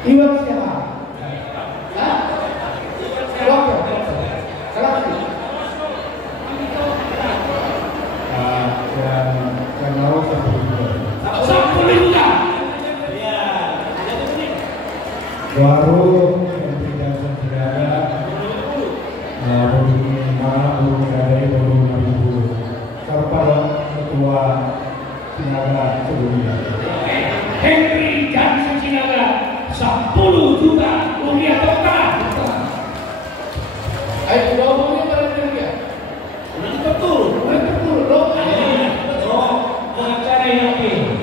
Iwan siapa? Hah? Siapa? Kelapa? Yang mau 10 juta. Baru yang tidak saudara belum ada serta ketua Sinaga sebelumnya. Henry Johnson Sinaga 10 juta rupiah total. Ayo ngomongin pada dia. Betul. Loh. Acara yang ini.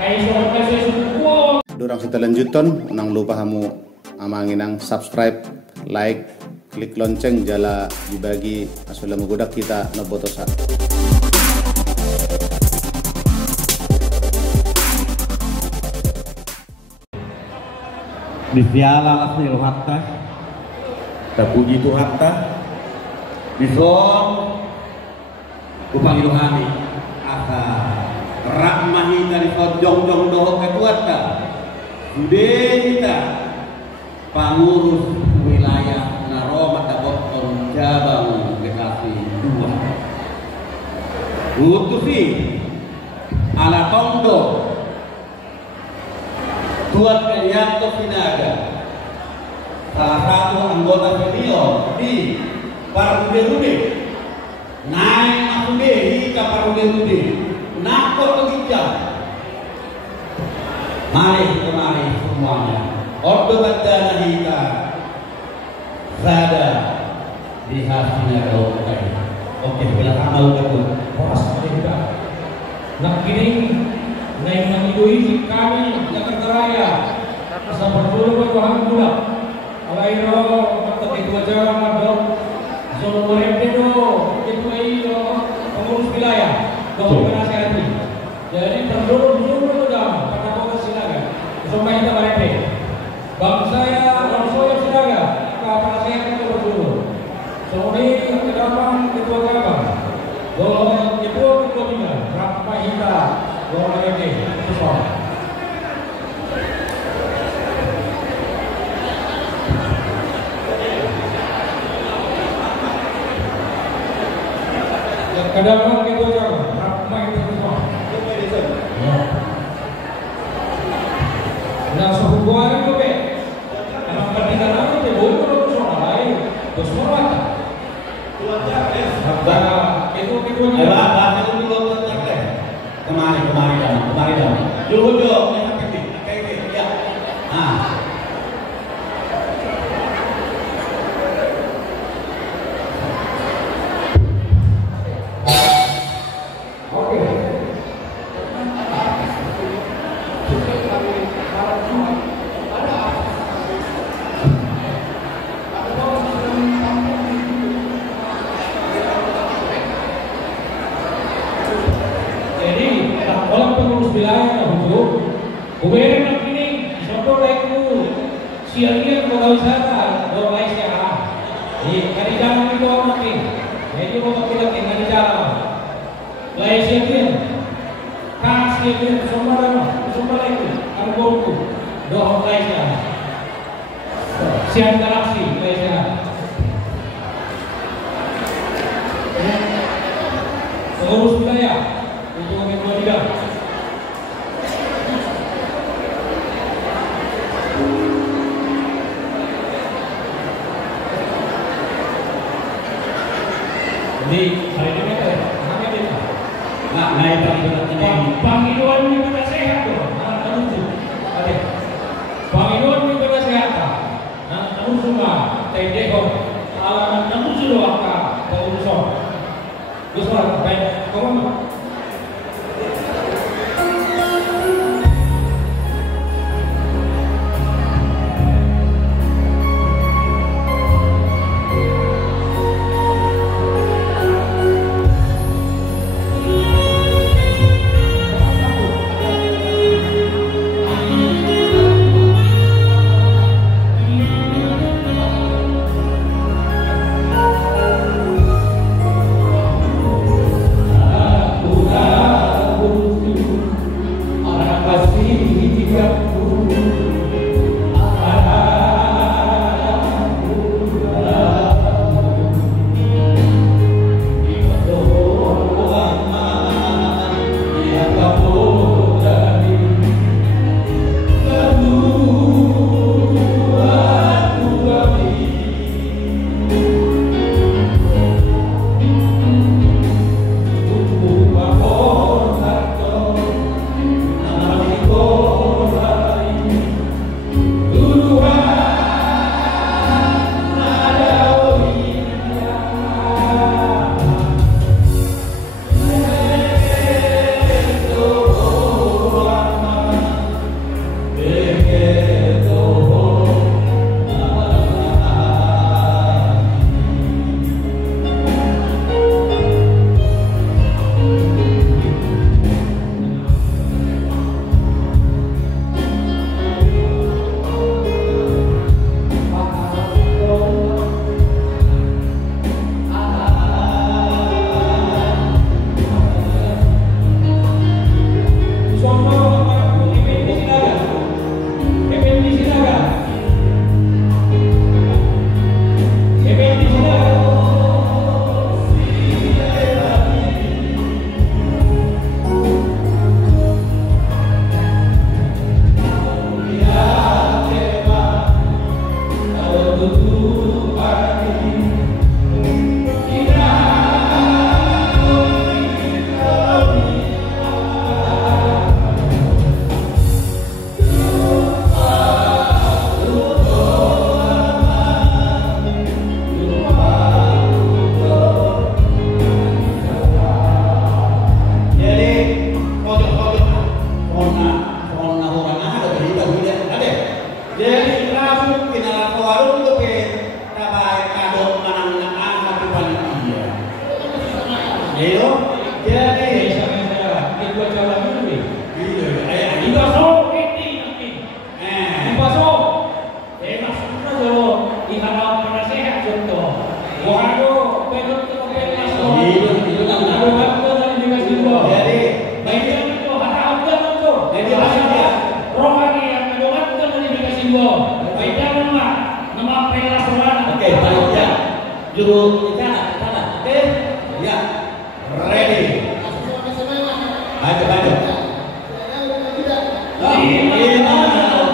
Ayo sobat semua. Dorang kita lanjuton, nang lupa kamu amanginang subscribe, like, klik lonceng jala dibagi asula mugodak kita nabotosa. Di piala asli hatta, terpuji Tuhan ta, di son, upang iluhani, aka rahmahi dari jong doh ketuat ta, sudah kita pengurus wilayah Naroma Taboton Cabang Bekasi 2, utusi ala tondo. Tuan Elianto Sinaga, salah satu anggota senior di Parude-Rude, naik Makude hingga Parude-Rude, nakor kegijal. Mari kemari semuanya, ordo badana hingga sada di Sinaga Oke, bila kamu betul, poros kita. Nak kini. Naik mengidui kami Jakarta Raya sampai dulu berbahan gula alairo mata ketua jalan ada zona merempedo ketua iyo pengurus wilayah doa penasihati jadi terdorong sudah pada kota Sinaga sampai kita merempe bang saya langsung Sinaga ke penasihat itu berdulu sore ke depan ketua cabang doa ketua bina berapa hita doa merempe susah. Kadang-kadang kita jangan ramai itu semua. Nah, sehubungan itu be, anak pertikanan itu boleh kalau soal lain, bersolat. Nah, itu nya. Apa itu dulu terjadi? Kemarin dah. Dulu kayak ya. Nah. Kemudian ini contoh laiku siang-siang kota wisata doa Malaysia. Kali jalan itu orang ini, jadi mau kita tinggal di jalan. Malaysia ini, kasih ini semua laiku, anggoku doa Malaysia. Siang galaksi Malaysia. Pengurus wilayah untuk ketua bidang. Jadi hari ini kita, mana kita? Nah, naik Pangiluan ni pada sehat tu, tahu ada. Pangiluan ni pada sehat, tahu semua. Tadi alaman tahu sudah apa? Tahu semua. Besar, baik. Kamu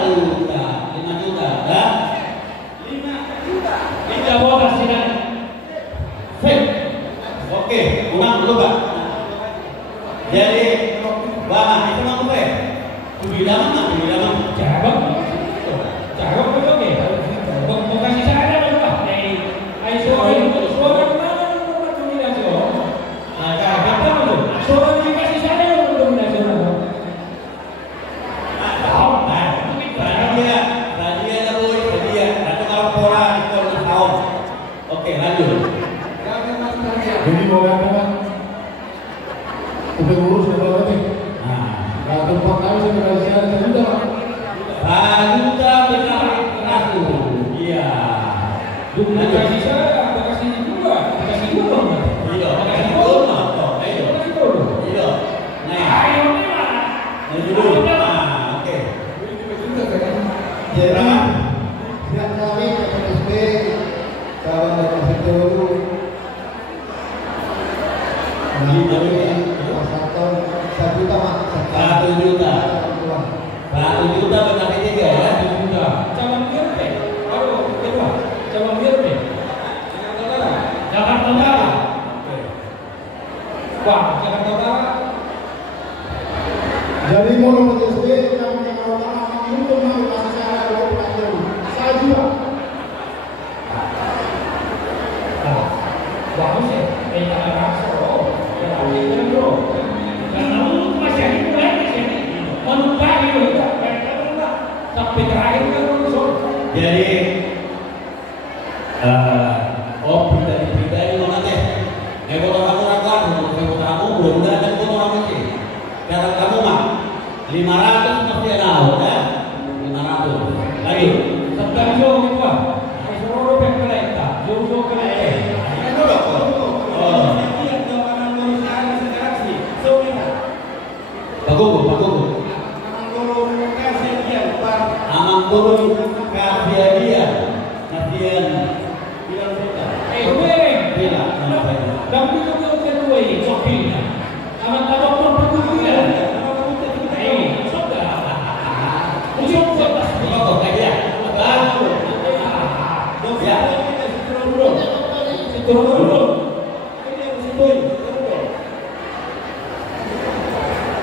juta. 5 juta. Dan 5 juta. Kita bonus sidang. fake. Oke, ulang dulu Pak. Jadi, Bang, itu mau gue. Bilang mana? Jawab. Jawab betul ke? Mau kasih saya dulu Pak. Ayo suara mana nomor dominasi? Nah, betul. Suara dikasih saya nomor dominasi. Oke, lanjut. Jadi mau apa Pak? Udah ngurus ya Pak nih. Nah, tempat kami sudah kasih ada juga Pak. Juta benar teratur. Iya. Bukan kasih saya, kasih dua. Kasih dua. Iya. Kasih dua. Ayo. Kasih dua. Iya. Nah, Ayo nih Pak. dulu. Oke. Jadi yang kami KPSB kawan dari situ satu juta Pak. 1 juta. 1 juta benar tiga ya. 1 juta. Cabang biru deh. Baru kedua. Cabang biru deh. Jakarta Utara. Wah, Jakarta Utara. Jadi mau KPSB kami kawan untuk mengambil secara saya juga. Bagus ya. Jangan rasa. Jangan bro. Karena masih ada mulai masih ada. Menumpah itu enggak. Sampai terakhir kan Jadi pribadi mana teh? Foto kamu rakan, foto kamu mudah-mudahan ada foto kamu sih. Cara kamu mah 500 masih ada ya? 500. Lagi. Sampai jauh itu Pak. Seluruh pekerja. Jauh ke lain. Bagus. Amang turun kejadian bilang kita. Bilang nama saya. Dan itu kedua ini kopinya. Amat-amat perbukian. Ujung batas. Oh, kayak dia. Bagus. Ya.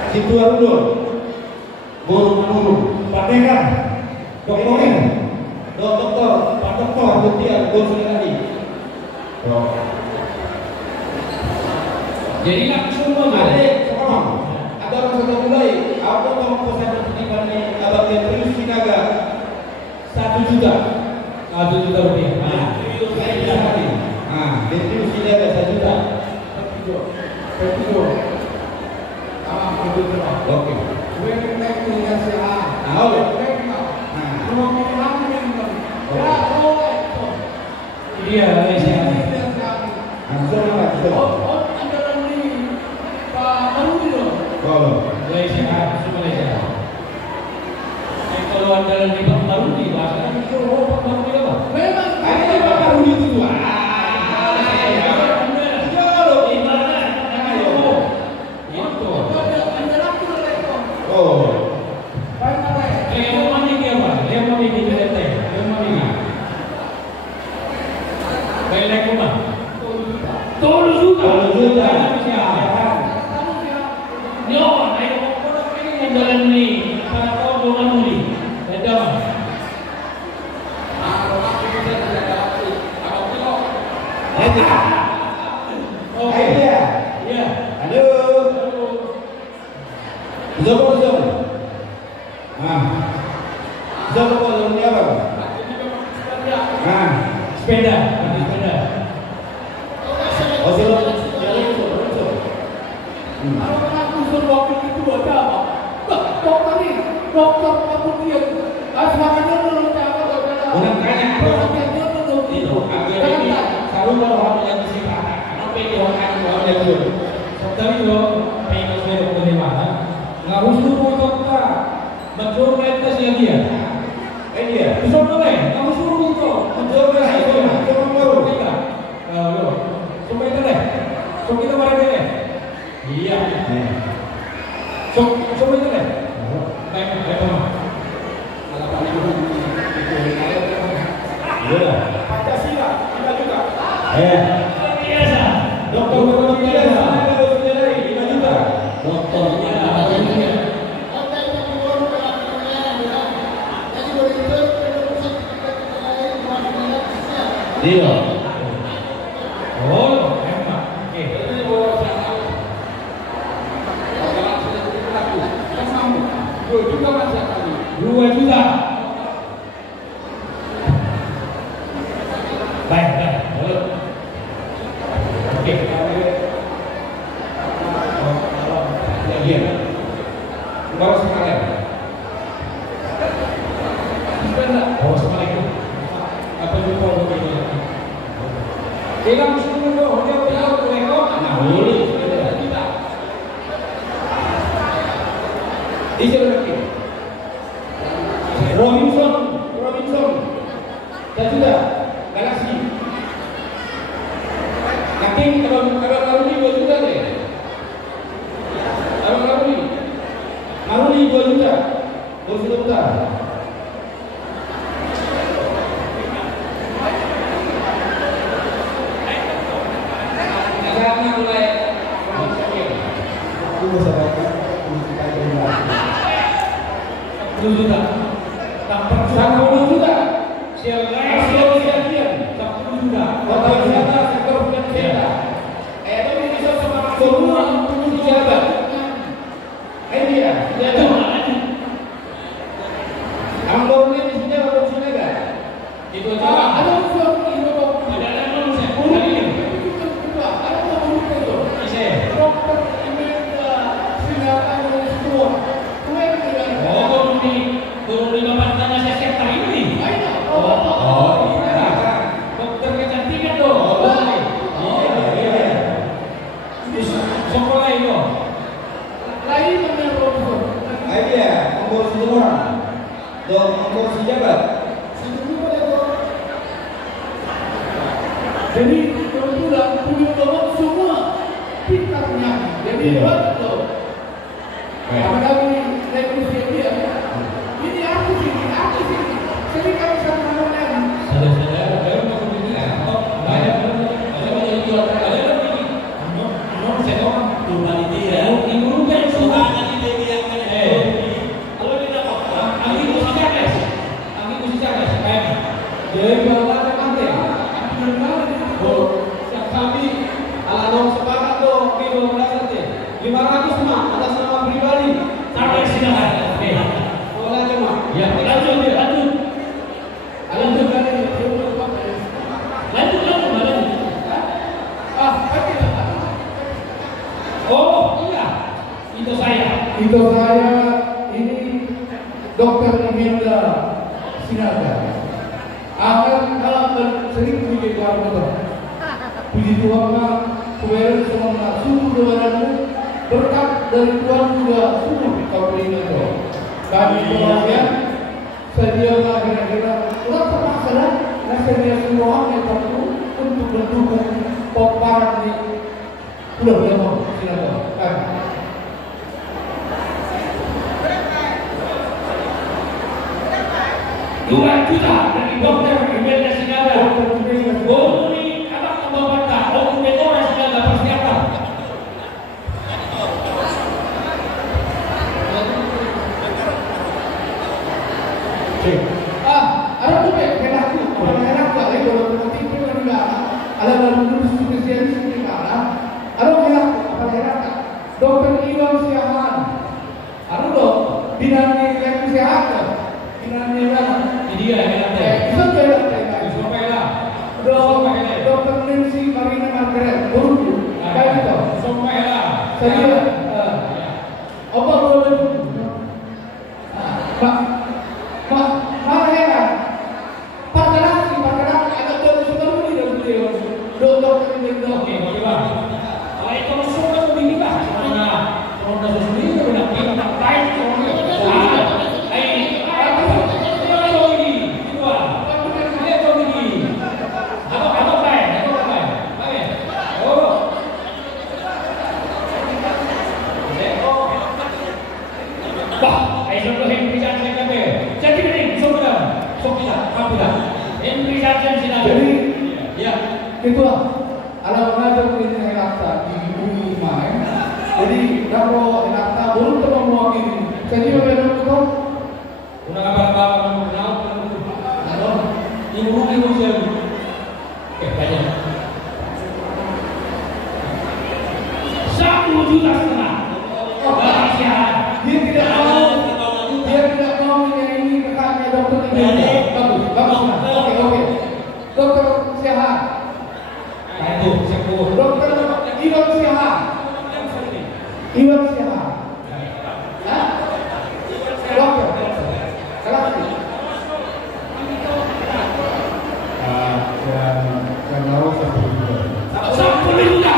Situan dulu. Burung. Padekan. Doktorin. Dokter. Pak Dokter. Betul. Guru lagi. Jadi langsung aja. Ada orang sudah mulai. Apa kamu pesan pertanyaan ini? Abang yang terus sinaga 1 juta. 1 juta rupiah. Nah, terus sinaga 1 juta. Oke. Iya, Malaysia. Malaysia, Malaysia. Kalau andalan di Pak Marudi, bahasa itu Pak Marudi apa? Memang. Ada Pak Marudi itu. Sepeda. Iya. Coba itu deh. Baik, Iya. Pancasila kita juga. Ya. Biasa. Dokter biasa 5 juta. Dokternya Iya. Oh, hemat. Oke. 2 juta. Baik, baik. Oke. Iya. Baru sekalian. Oh, assalamualaikum. Apa jumpa begini? Bilang sepuluh dong, dia tahu rekor. Nah, boleh. Di sini lagi. Robinson, dan juga Galaxy. Yakin kalau Maruli 2 juta deh. Kalau Maruli 2 juta. 2 juta. Karena mulai aku bisa baca kita jumlah 10 juta. Tak perlu. 10 juta. Siapa sekian? 10 juta. Hotel wisata, sektor wisata. Itu bisa semua pejabat. Dia. Ambornya di sini atau di sini kan? Itu aja. Ada unsur itu. Ada manusia. Ini. Dokter Imelda silakan dari semua. Oh, turun di papan tanah saya siap hari ini. Oh, iya. Dokter kecantikan dong. Iya. Sekolah itu. Lain namanya profesor. Dia nomor semua. Nomor sejabat. Jadi kebetulan punya nomor semua pintarnya. Jadi betul. Apalagi negosiasi dia. Ini aku sih. Jadi kami sama dengan Saudara-saudara, saya mau begini. Banyak saya jadi jual. Ada lagi. Non saya orang tuh dia. Ini bukan soal nanti dia bilang kalau dia dapat ahli musik cadas. Baik. jadi bapak mati. Setiap kami alam sepakat tuh kilo berapa 500 mah atas nama pribadi. Sampai silakan. Oke. Boleh cuma. Ya, lanjut. Lanjut dari Lanjut. pasti lah. Oh, iya. Itu saya. Itu saya ini Dokter Imelda Sinaga. Akan dalam sering puji Tuhan betul. Puji Tuhan mah kuel semua suku doaanmu berkat dari Tuhan juga sungguh kau berikan doa. Kami doakan sedialah kira-kira udah terpaksa dah. Nah sedia semua yang perlu untuk mendukung peperangan di Pulau Jawa. Silakan. 2 juta dari Dokter Imelda Sinaga. Bonus ini anak pembawaan Dokter Imelda Sinaga persiapan. Ada tuh aku, orang enak kali kalau berarti itu kan juga ada lulus spesialis di mana? Ada enak, apa enak? Dokter Iwan Siahan, ada dong, dinamik kesehatan, dinamik Jadi ya, bisa beda. sampai lah. Dokter Nancy Marina Margaret, buru, kayak gitu. Sampai lah. Saya, apa boleh? Pak heran. Pakai ada dokter sekali dari dia. Dokter ini Oke, bagaimana? Kalau sudah begini lah, semuanya. Kalau sudah sendiri udah kita baik. Wah, ayo contohin pekerjaan saya ketua ala mengajar ini Enakta di bumi main. Jadi kalau Enakta belum pernah mewakili, jadi bagaimana ketua? Una apa-apa kamu kenal? Ini siapa? Banyak. 1,5 juta. Dia tidak mau menyaingi kakaknya dokter ini. Bagus. Oke. Dokter Siahaan. Nah itu, siapa? Dokter Iwan Siahaan. Iwan Siahaan. Hah? Dokter. Kelaki. Yang mau 10 juta.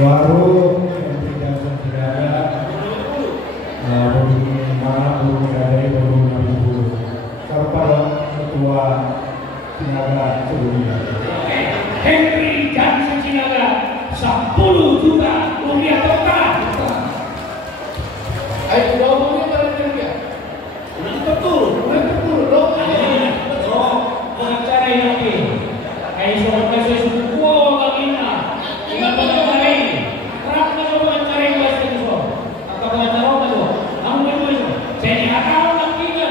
Baru yang tidak ada belum ada serta ketua Sinaga sebelumnya. Henry Johnson Sinaga 10 juta rupiah total. Ayo ngomongnya pada dia. Betul. Pengacara yang ini, kayak soal kasus semua bagaimana? Ingat pengacara ini, kerap kalau pengacara yang bahasa itu, atau pengacara apa tu? Kamu itu, saya tidak tahu nantinya.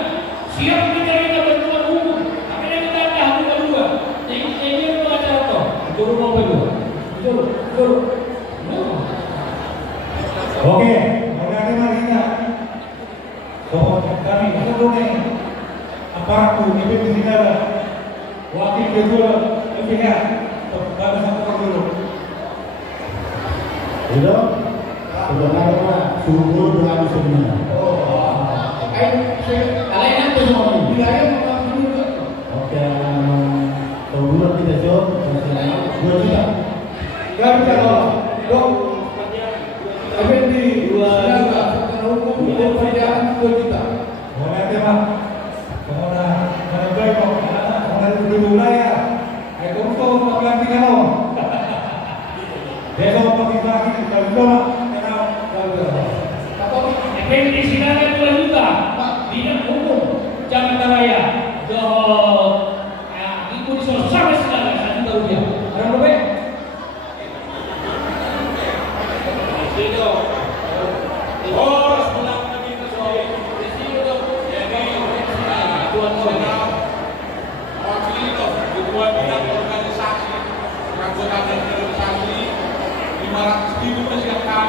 Siap mencari bantuan hukum, tapi yang kita ada hukum kedua. Yang ini pengacara tu, itu rumah kedua. Betul. Oke, bagaimana kita? Kami sebelumnya aparatur DPP Sinaga, wakil ketua LPH, pada satu dulu. Itu sebenarnya subur dengan sebenarnya. Kalian itu semua wilayah mau juga. Oke, kemudian kita jawab 2 juta. Gak bisa dong. Effendi Sinaga secara hukum pekerjaan 2 juta. Boleh tema, kemudian baik kok, kemudian dulu ya. Itu untuk pelantikan lo. Dia mau pergi kita bilang, Effendi Sinaga 2 juta. Bidang hukum Jakarta Raya. Itu disuruh sampai Sinaga 1 juta rupiah. Ada berapa?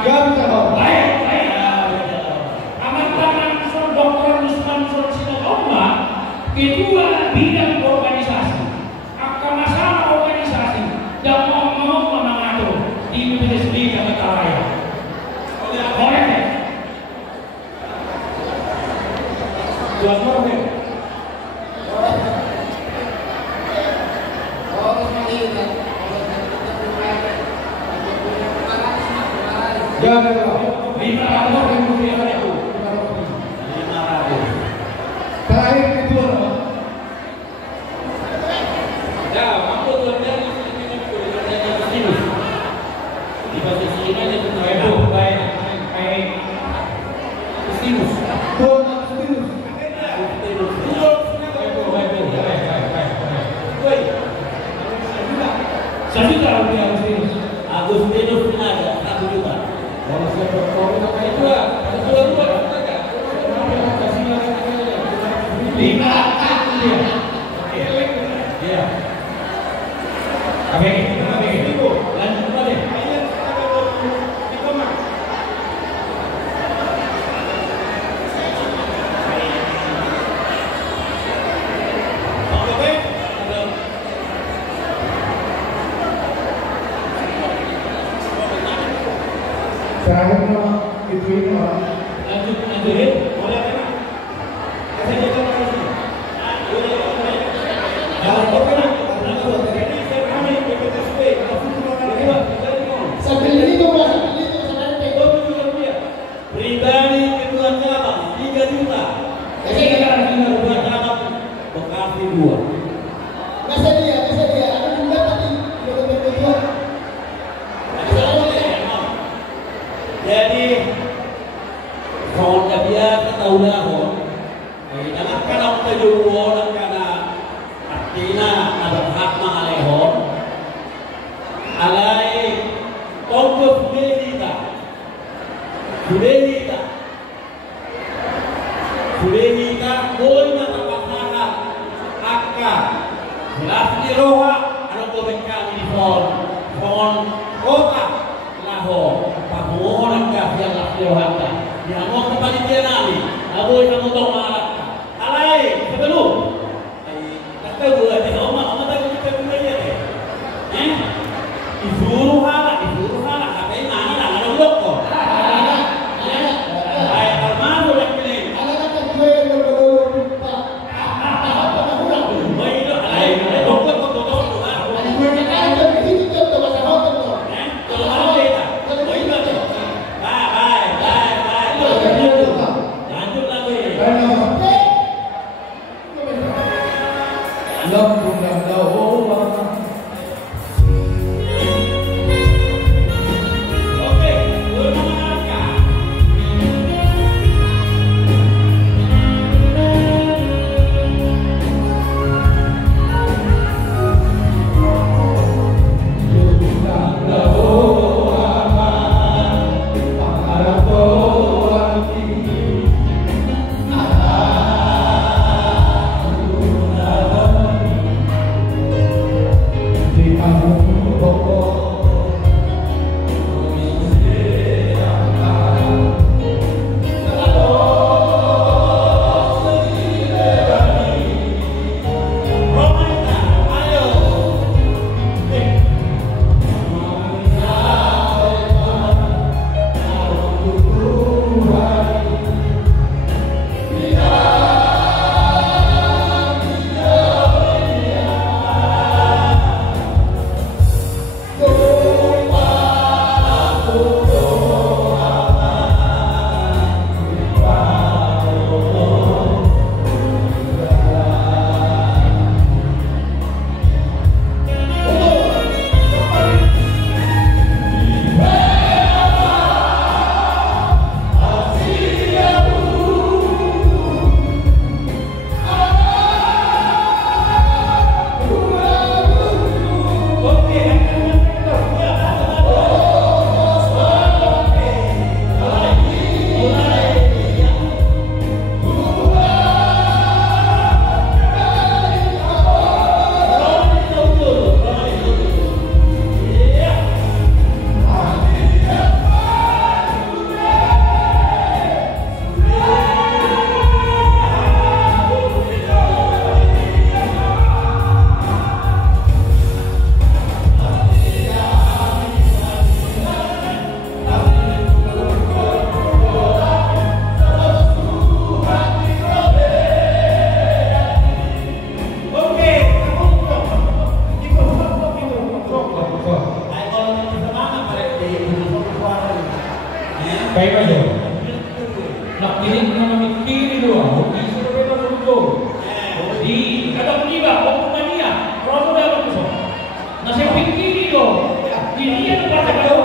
Gak bisa dong. Baik. Amat tangan Dr. Nusman Sinaga, ketua bidang organisasi, akan masalah organisasi dan mau mengatur di BPSD Jakarta Raya. Boleh. Tuan Morbe. Gak bisa. 500 rupiah itu. Terakhir ketua. Ya, mampu tuannya di posisi ini ada itu baik. Stimulus. Tuan Agustinus. Sejuta rupiah Agustinus. Agustinus Sinaga 1 juta. Kalau siapa itu ada dua lima dia. Iya. Kami lanjut kembali. Terakhir itu ini orang. Lanjut. Boleh kan? Pribadi ketua cabang 3 juta. Ketua cabang Bekasi 2. Masa dia, ada juga tapi ketua. Jadi kalau biasa tahu dah, jangan kalau kita jual orang karena Tina ada hak mengalehon, alai tongkol Fulelita, boy na kapaknaka, akka, jelas ni roha, ano ko kami di phone kota, laho, pamuhon ang kafiyang akliwata, nihamok na panitia namin, aboy na mo itong malak, alay, sebelum, ay, buat dia oma tak kita punya ya, disuruh halak, apa yang mana dah ada blok kok, ay, almano yang pilih, Baik aja. Nak kirim nama kiri doang. Di Surabaya Surabaya. Di ada peniga, pemania. Kalau sudah bagus. Nasi kiri dong. Di dia tempat kalau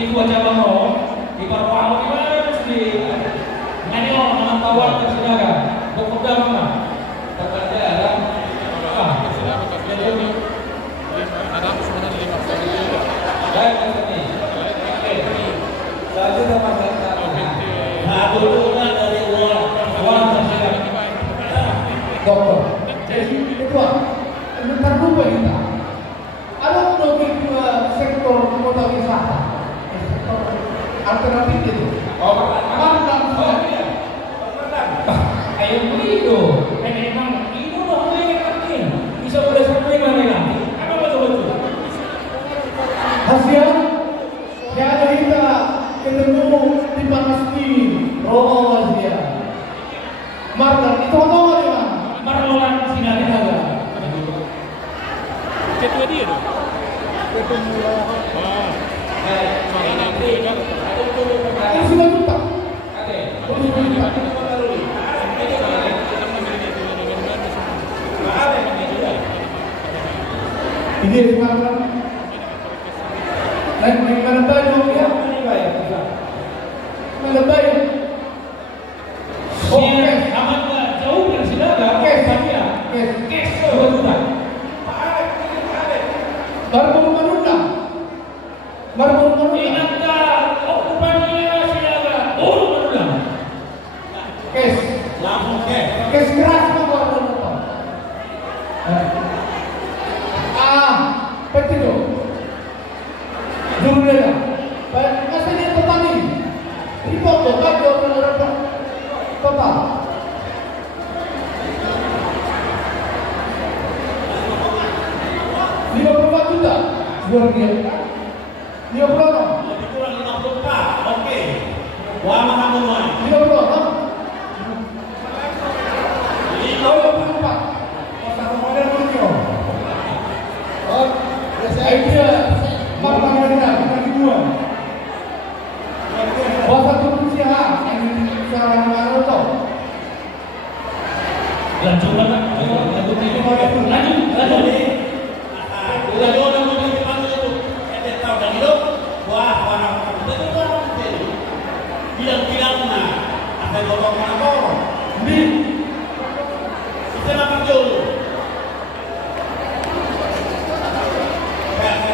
itu aja bang di Parpao di mana mesti ini orang menantawar tersinaga bekerja mana bekerja ada baik satu sama satu dari uang tersinaga dokter jadi kedua terbuka kita ada untuk sektor kota wisata alternatif itu. Kayak begitu. Memang itu dong. Oh dia. Marlon itu apa dia? Marlon Sinaga. Ketua dia dong. Ini sudah juta. Ini Marlon. Lain mana bayu dia? Mana bayu? Amat jauh dari Sinaga. Kes. 2 juta. Baru menunda. Ingatlah okupannya Sinaga. Baru menunda. Kes. Langsung ke. Kes keras baru menunda. Petido. Dulu dia. Masih dia petani. Dipoto kan dia orang total. $54 juta. Luar biasa. Dia berapa? Lebih kurang 54. Oke. Wah, mahal semua. Dia berapa? 54. Oh, biasa. Idea Marlon kedua. Bahasa Indonesia yang sekarang mana tahu? Lanjut. Udah orang mau beli panggil itu. Tahu dan itu. Wah, orang itu orang itu. Bilang nah. Ada dorong mana Di. Kita makan dulu.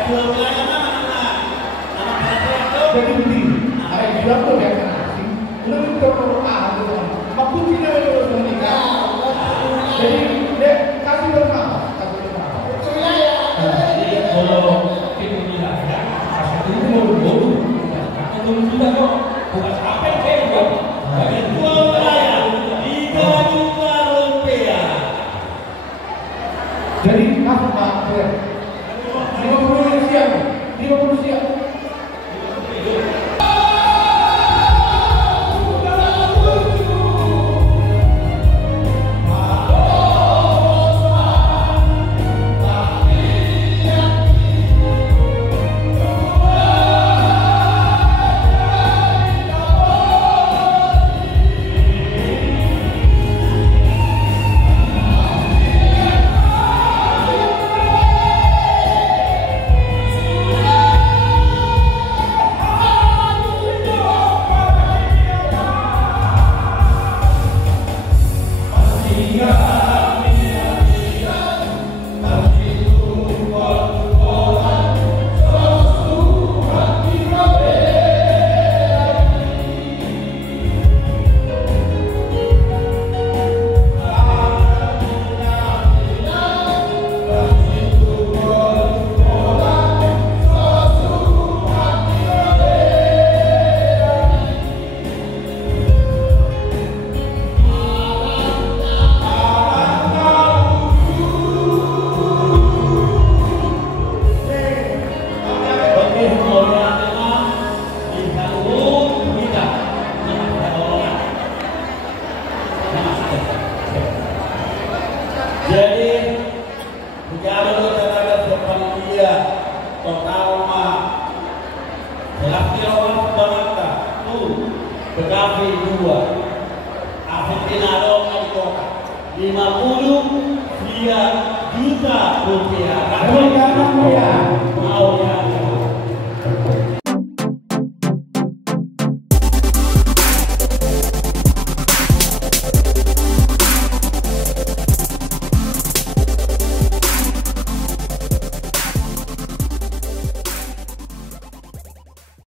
Dua wilayah mana? Jadi begini, ada bilang tuh ya kan asing, lebih berdoa gitu. Maksud tidak ada menikah. Jadi dek kasih berapa? Kalau kita bilang ya, asal itu bodoh. Bukan sudah kok. Bukan sampai kok. Ada dua wilayah. 3 juta rupiah. Jadi apa? 50 siap. Bekasi 2, Argentina Roma di kota 50 juta rupiah.